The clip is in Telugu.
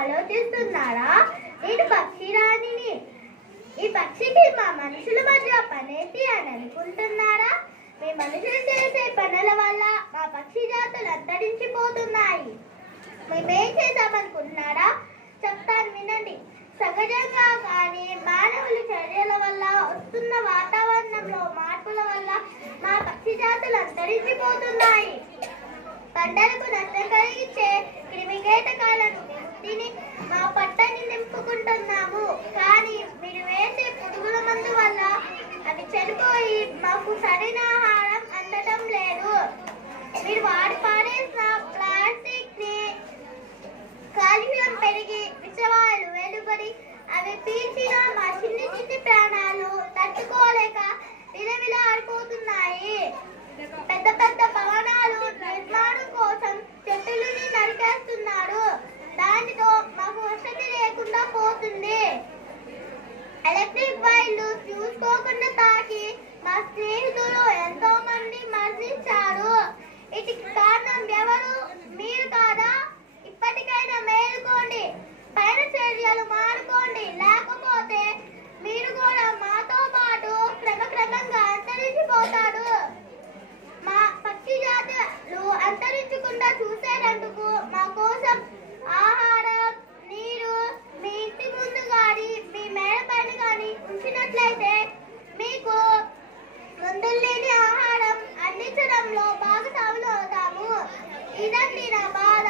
ఆలోచిస్తున్నారా? నేను పక్షిరాణిని. ఈ పక్షికి మా మనుషుల మధ్య పనేంటి అని అనుకుంటున్నారా? మీ మనుషులు చేసే పనుల వల్ల మా పక్షి జాతులు అంతరించిపోతున్నాయి. మేమేం చేద్దామనుకుంటున్నారా? చెప్తాను వినండి. సహజంగా కానీ మానవుల చర్యల వల్ల వస్తున్న వాతావరణంలో మార్పుల వల్ల మా పక్షి జాతులు అంతరించిపోతున్నాయి. పంటలకు నష్టం కలిగించే క్రిమికీటకాలను తిని మా పట్టని నింపుకుంటున్నాము. కానీ మీరు వేసే పురుగుల మందు వల్ల అవి చనిపోయి మాకు సరైన ఆహారం అందడం లేదు. మీరు వాడి పారేసిన ప్లాస్టిక్ ని కాలుష్యం పెరిగి విషవాయువులు వెలువడి అవి పీల్చిన మా చిన్ని చిన్ని ప్రాణాలు తట్టుకోలేక విలవిలాడిపోతున్నాయి. పెద్ద పెద్ద భవనాలు నిర్మాణం కోసం చెట్టులని నరికేస్తున్నారు. దానితో మాకు వసతి లేకుండా పోతుంది. ఎలక్ట్రిక్ వైర్లు చూసుకోకుండా తాకి మా స్నేహితులు ఎంతో మంది మరణించారు. వీటికి కారణం ఎవరు? మీరు కాదా? ఇప్పటికైనా మేలుకోండి, పైన చర్యలు మానుకోండి. లేకపోతే మీరు కూడా మాతో పాటు క్రమక్రమంగా అంతరించిపోతాడు. మా పక్షి జాతులు అంతరించకుండా చూసేటందుకు మా కోసం ఆహారం, నీరు మీ ఇంటి ముందు కానీ మీ మేడ పైన కానీ ఉంచినట్లయితే మీకు మందులు లేని ఆహారం అందించడంలో భాగస్వాములు అవుతాము. ఇదండి నా బాధ.